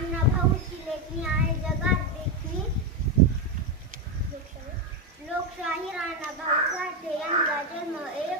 अण्णाभाऊची लेखणी आहे जगात देखणी. लोकशाहीर अण्णाभाऊ साठे यांचा जन्म 1